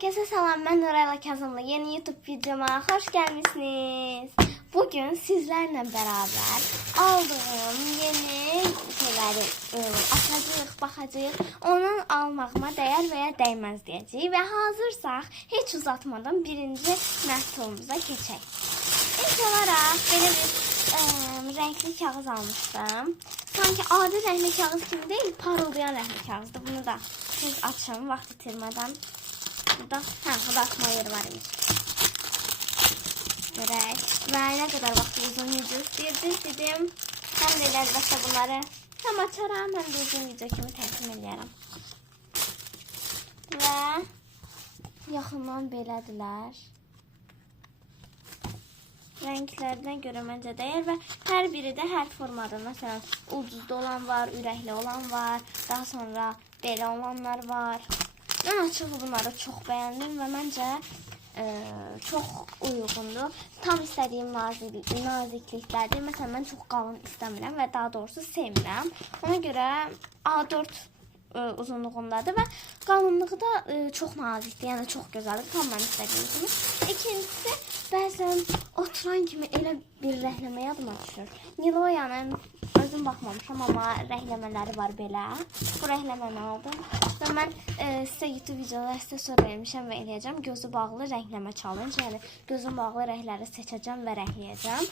Herkese selam, ben Nurayla Kazımlı. Yeni YouTube videoma hoş gelmişsiniz. Bugün sizlerle beraber aldığım yeni şeyleri açacağıq, baxacağıq. Onun almağıma değer veya değmez diyeceğiz. Ve hazırsak hiç uzatmadan birinci məhsulumuza keçək. İlk olarak böyle bir renkli kağıt almıştım. Sanki adi renkli kağıt gibi değil, parıldayan renkli kağıtdı. Bunu da siz açın vaxt itirmədən. Burada kapatma yeri var imiş. Görək. Və nə qədər vaxt uzun video istəyirdiniz dedim. Həm də əlbəttə bunları həm açaram, həm də uzun video kimi təqdim edərəm. Və yaxından belədirlər. Renklerine göre məncə dəyər və hər biri də hər formada. Məsələn, ulduzda olan var, ürəkli olan var, daha sonra belə olanlar var. Mən açığı bunları çox bəyəndim və məncə çox uyğundur. Tam istədiyim nazikliklərdir. Məsələn, mən çox qalın istəmirəm və daha doğrusu sevmirəm. Ona görə A4 uzunluğundadır və qalınlığı da çox nazikdir, yəni çox gözəldir. Tam mən istədiyim kimi. İkincisi, bəzən oturan kimi elə bir rəhləmə yadıma düşür. Niloyanın özüm baxmamışam, amma rəhləmələri var belə. Bu rəhləməni aldım və mən sizə YouTube videoları sizə söz vermişəm və eləyəcəm. Gözü bağlı rəhləmə challenge, yəni gözüm bağlı rəhləri seçəcəm və rəhləyəcəm.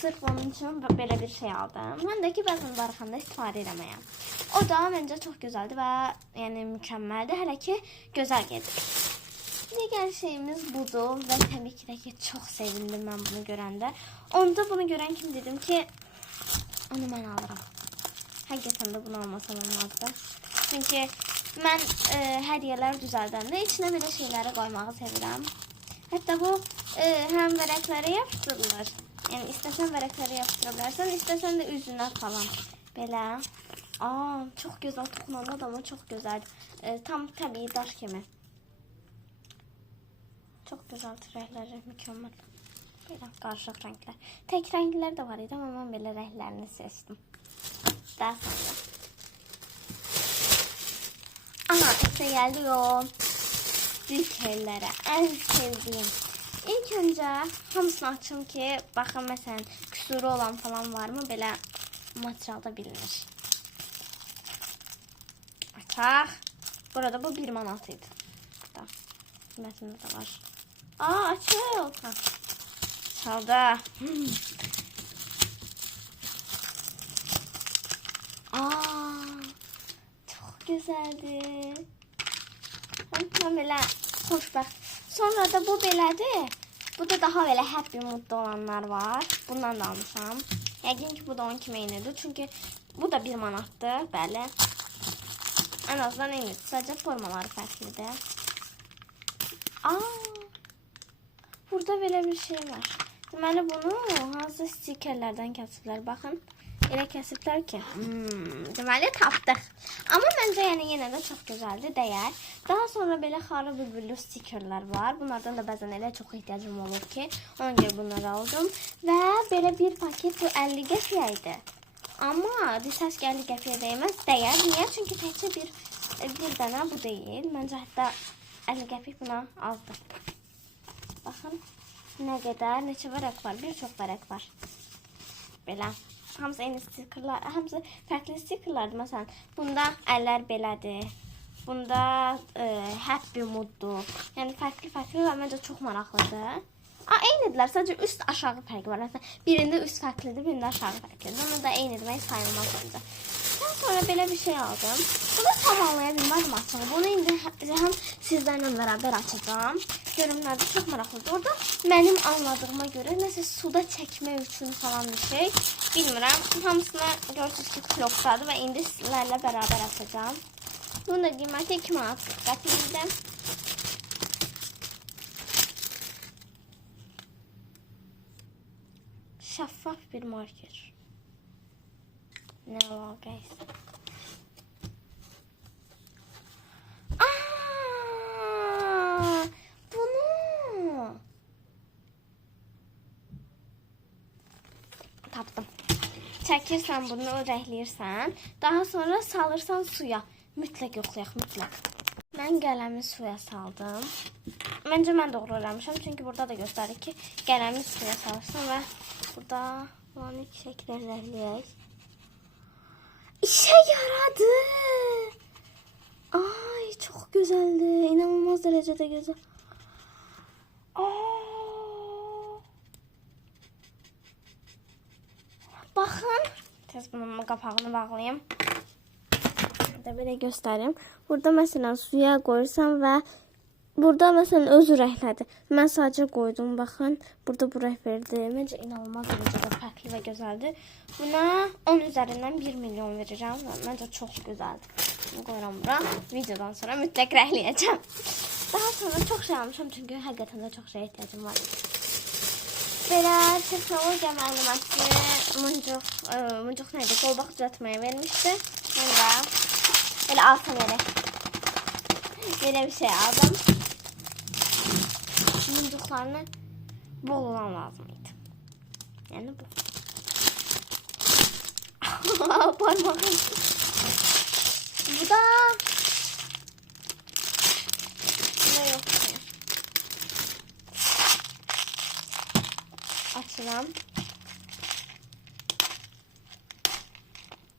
Sırf onun üçün belə bir şey aldım. Həm də ki, bəzən darıxanda istifadə eləməyəm. O da məncə çox gözəldir və yəni mükəmməldir. Hələ ki, gözəl gedir. Diğer şeyimiz budur ve tabii ki de çok sevindim ben bunu görəndə. Onda bunu görən kim dedim ki onu mən alırım. Həqiqətən də bunu almasam olmazdı. Çünkü mən hədiyələr düzəldəndə içine belə şeyləri qoymağı sevirəm. Hətta bu həm vərəqlərə yapışdırılır. Yəni istəsən vərəqlərə yapışdıra bilərsən, istəsən də üzünə falan. Belə. Çox gözəl toxunanda da ama çox gözəl. Tam təbii daş kimi. Çok güzel renkleri, mükemmel. Böyle karışık renkler. Tek renkler de var idi ama ben böyle renklerini seçtim. Daha sonra. Aha işte geldi o stikerlere. En sevdiğim. İlk önce hamısını açım ki bakın mesela küsuru olan falan var mı? Böyle materialda bilinir. Açaq. Burada bu 1 manatıydı. Burada. Metinde de var. Açıl. Çaldı. Çok güzeldi. Tam böyle xoşbəxt. Sonra da bu belədir. Bu da daha böyle happy mutlu olanlar var. Bundan da almışam. Yəqin ki bu da onun kimi eynidir. Çünkü bu da 1 manatdır. Bəli. En azından eynidir. Sadəcə formaları fərqlidir. Burada böyle bir şey var. Deməli bunu hansı stikerlerden kesiblər. Baxın. Elə kesiblər ki. Deməli tapdıq. Amma məncə yəni yenə də çox gözəldir, dəyər. Daha sonra belə xarı bülbüllü stikerlər var. Bunlardan da bəzən elə çox ehtiyacım olur ki, ona görə bunları aldım. Və belə bir paket bu 50 qəpiyə idi. Amma desəz ki 50 qəpiyə dəyməz, dəyər. Niyə? Çünki təkcə bir dənə bu deyil. Məncə hətta 50 qəpik buna azdır. Bakın ne kadar, neçə vərəq var, bir çox vərəq var. Belə. Hamısı eyni stikerlər, hamısı fərqli stikerlərdir. Məsələn, bunda əllər belədir. Bunda happy mooddur. Yəni fərqli və məncə çox maraqlıdır. Eynidirlər, sadəcə üst aşağı fərqi var. Məsələn, birində üst fərqlidir, birində aşağı fərqlidir. Onu da eyni demək sayılmaz məncə. Sonra böyle bir şey aldım. Bunu tam anlayabilmezdim aslında. Bunu indi hem sizlerle beraber açacağım. Görünümlerde çok maraqlıdır. Orada benim anladığıma göre nəsə suda çekme üçün falan bir şey. Bilmirəm. Hamısını görürsünüz ki klokdadır ve indi sizlerle beraber açacağım. Bunun da qiyməti 2 manat 40 qəpikdir. Şeffaf bir marker. Ne var guys? Bunu tapdım. Çəkirsən bunu, rəhləyirsən. Daha sonra salırsan suya. Mütləq yoxlayaq, mütləq. Mən mən qələmi suya saldım. Məncə mən doğru eləmişəm. Çünki burada da göstərir ki, qələmi suya salırsan və burada olan iki şəkil eləyək. İşə yaradı. Ay, çox gözəldir. İnanılmaz dərəcədə gözəl. Baxın. Tez bunun qapağını bağlayayım. Burada belə göstərim. Burada məsələn suya qoyursan və burada məsələn özü rənglədir. Mən sadəcə qoydum, baxın. Burada bu rəng verdi. Məncə inanılmaz dərəcədə fərqli və gözəldir. Buna 10 üzərindən 1 milyon verirəm. Məncə çox gözəldir. Bunu qoyuram bura. Videodan sonra mütləq rəngləyəcəm. Daha sonra çox şey almışam çünki həqiqətən də çox şey ehtiyacım var. Belə texnologiya müəlliməsi muncuq neydi? Qolbaq düzəltməyə vermişdi. Mən də belə alta verək. Belə bir şey aldım. Muncuqlarını bol olan lazım idi. Yəni bu. Parmağım. Bu da ne yok ki? Açıram.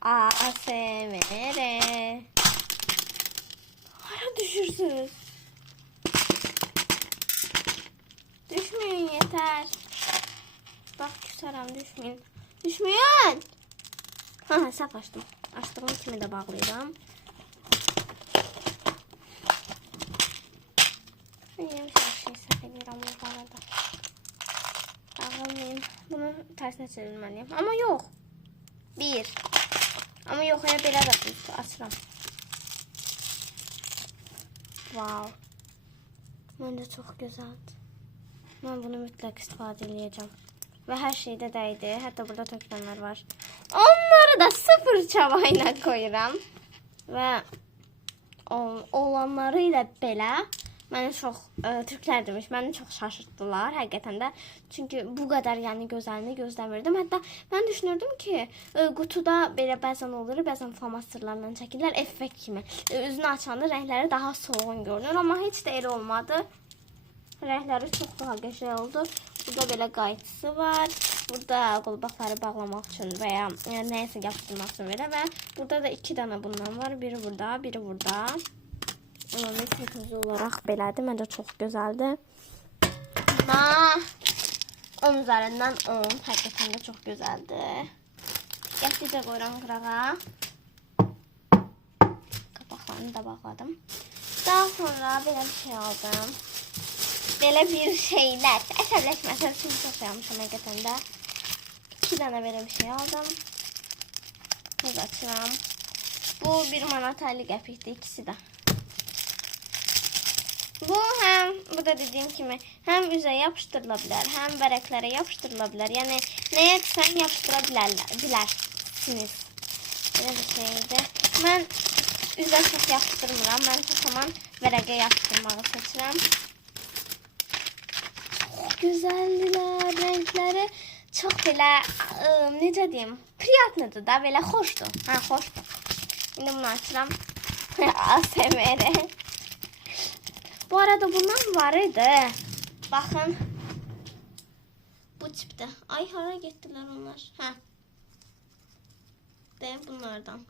ASMR. Hara düşürsünüz? Düşmeyin yeter. Bak küsərəm, düşmeyin. Düşmeyin. Ha, sap açtım. Açtığım kimi de bağlayacağım. Yavaş şey səhv edirəm bu arada. Dağılmayayım. Bunu tərsinə çevirməliyim. Amma yox. Bir. Amma yox, ya belə də açıram. Wow. Məncə çox gözəldir. Mən bunu mütləq istifadə edəcəm. Və hər şeydə dəydi. Hətta burada tökülənlər var. Onları da sıfır çabayla koyuram. Və olanları ilə belə məni çox Türklər demiş, məni çox şaşırtdılar həqiqətən də. Çünki bu qədər yəni gözəlini gözləmirdim. Hətta mən düşünürdüm ki, qutuda belə bəzən olur, bəzən flomasterlarla çəkirlər effekt kimi. Üzünü açanda rəngləri daha solğun görünür, amma heç də elə olmadı. Rəngləri çox daha qəşəng oldu. Burada belə qayıtısı var. Burada qolbaqları bağlamaq üçün və ya nəyəsə yapışdırmaq üçün belə və burada da 2 dənə bundan var. Biri burada, biri burada. Ümumi teknizi olaraq belədir. Məncə çox gözəldir. 10 üzərindən 10. Həqiqətən də çox gözəldir. Gətircə qoyuram qırağa. Qapaqlarını da bağladım. Daha sonra belə bir şey aldım. Belə bir şeylər. Əsəbləşməsəz çünki çox şey almışam həqiqətən də. 2 dənə belə bir şey aldım. Bunu açıram. Bu 1 manat 50 qəpikdir ikisi də. Bu həm, bu da dediyim kimi, həm üzə yapışdırıla bilər, həm vərəqlərə yapışdırıla bilər. Yəni, nəyə sən yapışdıra bilərsiniz. Belə bir şeydir. Mən üzə çox yapışdırmıram. Mən çox zaman vərəqə yapışdırmağı seçirəm. Çox gözəldirlər, rəngləri çox belə, necə deyim, priyatlıdır da, belə xoşdur. Hə, xoşdur. İndi bunu açıram. ASMR. Bu arada bundan var idi. Baxın. Bu tipdə. Ay, hara getdilər onlar? Hə. Bunlardan.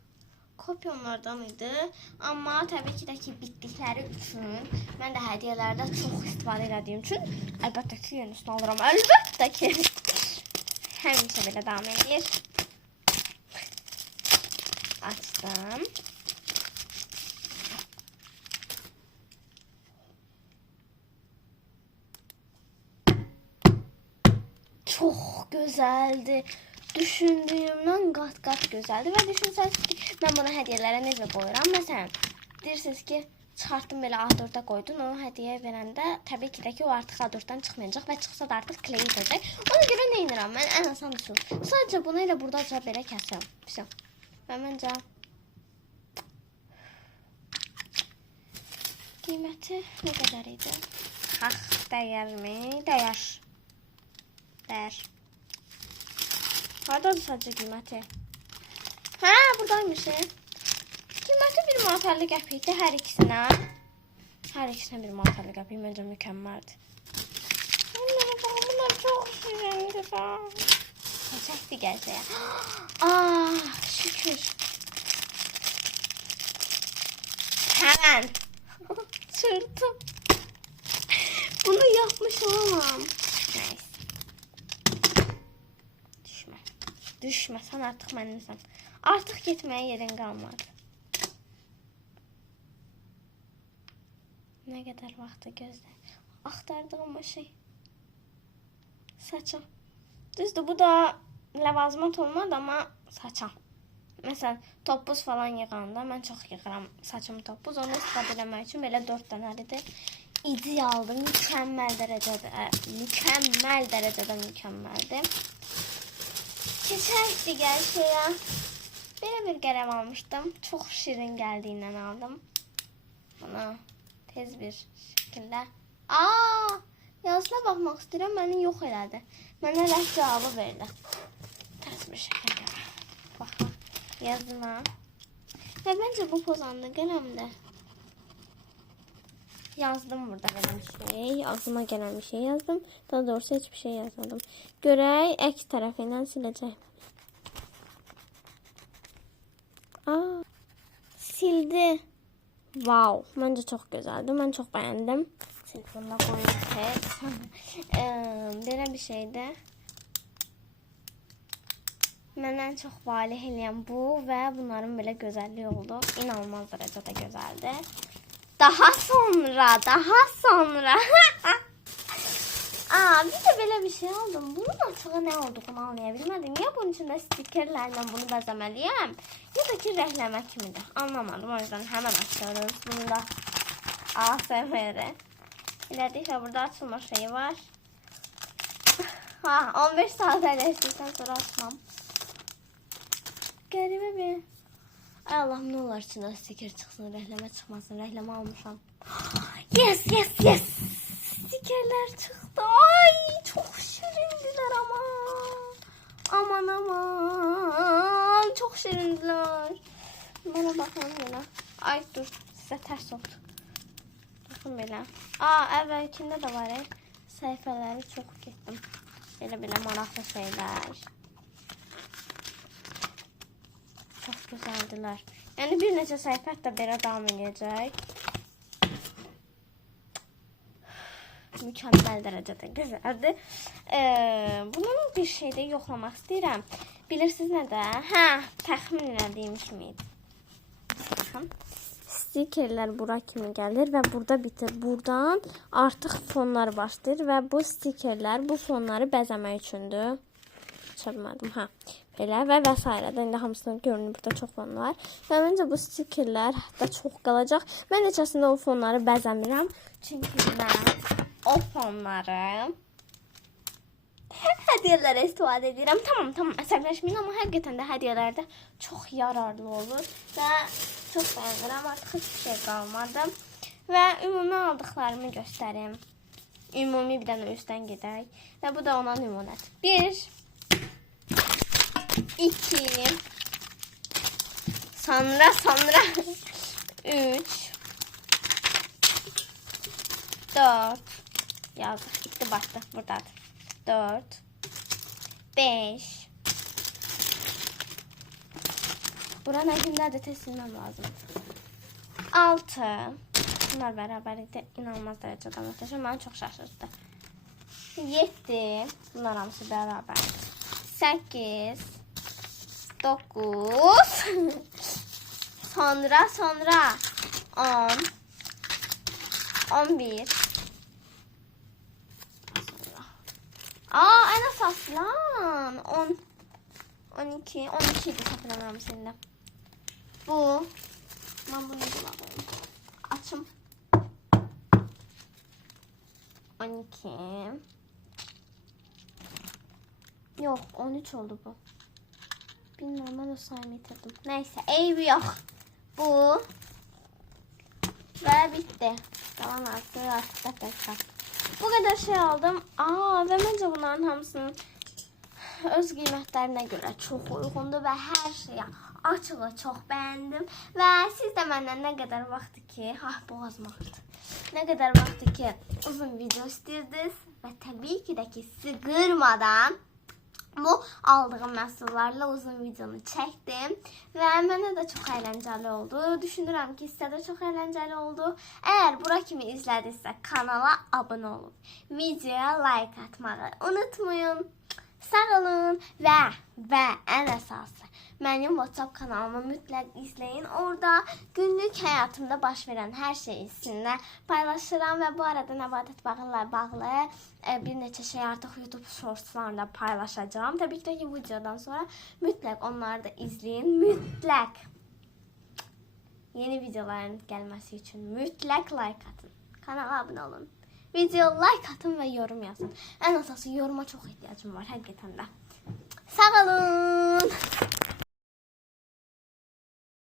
Kopya onlardan idi. Amma təbii ki də ki, bitdikləri üçün, mən də hədiyyələrdə çox istifadə edədiyim üçün, əlbəttə ki, yenisini alıram. Əlbəttə ki. Həmişə belə davam edir. Açdım. Çox gözəldir. Düşündüyümdən qat-qat gözəldir. Və düşünsəniz ki, mən bunu hədiyyələrə necə qoyuram? Məsələn, deyirsiniz ki, çıxartdım belə A4-ə qoydun, onu hədiyyəyə verəndə təbii ki də ki, o artıq A4-dən çıxmayacaq və çıxsa da artıq kley itəcək. Ona görə nə edirəm? Mən ən asan üsul. Sadəcə bunu elə buradaca belə kəsiyorum. Все. Və məncə qiyməti nə qədər idi? Dəyərmi? Dəyər. Dəyər. Haradadır sadəcə qiyməti? Hə, buradaymış. Qiyməti 1 manat 50 qəpikdir hər ikisinə. Her ikisine bir mantarlık yapayım. Bence mükemmeldi. Bunlar çok şirindi. Çekti gelse ya. Şükür. Hemen. Çırptım. Bunu yapmış olamam. Neyse. Düşme. Düşme. Sen artık benimsin. Artık gitmeye yerin kalmadı. Ne kadar vaxtı gözlə. Axtardığım o şey. Saçım. Düzdür, bu da ləvazimat olmadı, amma saçam. Məsələn, topuz falan yığanda, mən çox yığıram saçımı topuz. Onu istifadə eləmək üçün belə 4 dənəlidir. İdealdır, mükəmməl dərəcədə mükəmməldir. Keçək digər şeyə. Belə bir qələm almışdım. Çox şirin gəldiyindən aldım. Bunu tez bir şəkildə. Yazına baxmaq istəyirəm, məni yox elədi. Mənə rəh cavabı verdi. Tez bir şəkildə. Baxın, yazına. Və məncə bu pozandı qələmdə. Yazdım burada belə bir şey. Ağzıma gələn bir şey yazdım. Daha doğrusu heç bir şey yazmadım. Görək, əks tərəfi ilə siləcək. Sildi. Wow, məncə çox gözəldir. Mən çox bəyəndim. Telefonuna koyup belə bir şeydə məndən çox valih eləyən bu və bunların belə gözəlliyi oldu. İnanılmaz dərəcədə gözəldir. Daha sonra bir de belə bir şey aldım. Bunun açığı nə olduğunu anlaya bilmədim. Ya bunun içində stikerlərlə bunu bəzəməliyəm, ya da ki rəhləmə kimidir. Anlamadım. O yüzden hemen açıyoruz. Bunu da ASMR. İleride burada açılma şeyi var. 15 saat eleştirdikten sonra açmam. Qəribə bir. Ay Allah'ım, ne olar içindən stiker çıxsın, rəhləmə çıxmasın. Rəhləmə almışam. Yes. Stikerler çıktı. Ay çok şirindiler ama. Aman. Çok şirindiler. Bana bakın böyle. Ay dur, size ters oldu. Bakın böyle. Əvvəlkində də var. Səhifələri çox getdim. Belə maraqlı şeyler. Çok güzeldiler. Yani bir neçə səhifə də belə davam edəcək. Mükemmel derecede güzeldi. Bunun bir şeyde yoxlamaq istəyirəm. Bilirsiniz nə də? Təxmin elədiyim kimiydi. Baxın. Stikerler bura kimi gəlir və burada bitir. Buradan artıq fonlar başlayır və bu stikerler bu fonları bəzəmək üçündür. Çatmadım. Belə və vəsairədə. İndi hamısını görünür. Burada çox fon var. Və məncə bu stikerler hətta çox qalacaq. Mən neçəsində o fonları bəzəmirəm. Çünki mən o fonları hədiyələrə istifadə edirəm. Tamam əsəbləşməyin, amma həqiqətən də hədiyələrdə çox yararlı olur və çox bəyənirəm. Artıq heç bir şey qalmadı və ümumi aldıqlarımı göstərim. Ümumi bir dənə üstdən gedək və bu da ona nümunət. 1 2 sonra 3 4 yazdık. Gitti battı. Buradadır. 4 5 Bura nə gündədir, test silməm lazım. 6 Bunlar beraber idi. İnanılmaz derecede muhteşem. Beni çok şaşırttı. 7 Bunlar hamısı beraber. 8 9 sonra 10 11 en asas lan. 10 12 idi hatırlamıyorum seninle. Bu. Ben bunu bulamıyorum. Açım. 12. Yok 13 oldu bu. Bilmiyorum, ben o sayımı yitirdim. Neyse eybi yok. Bu. Ve bitti. Tamam artık. Bu kadar şey aldım. Ve bence bunların hamısının öz qiymətlərinə görə çox uyğundur və hər şeyə açığı çox bəyəndim. Və siz də məndən nə qədər vaxtdır ki, boğazım ağrıdı. ne kadar vaxtdır ki uzun video istəyirdiniz və təbii ki də ki sıqırmadan bu aldığım məhsullarla uzun videonu çəkdim və mənə də çox əyləncəli oldu. Düşünürəm ki sizə də çox əyləncəli oldu. Əgər bura kimi izlədinizsə kanala abunə olun. Videoya like atmağı unutmayın. Sağ olun və ən əsası mənim WhatsApp kanalımı mütləq izləyin. Orada günlük həyatımda baş verən hər şeyi sizinlə paylaşıram və bu arada Nəbadət bağıyla bağlı bir neçə şey artıq YouTube Shortslarında paylaşacağım. Təbii ki də videodan sonra mütləq onları da izləyin. Mütləq yeni videoların gəlməsi üçün mütləq like atın. Kanala abunə olun. Video like atın və yorum yazın. Ən əsası yoruma çox ehtiyacım var həqiqətən də. Sağ olun.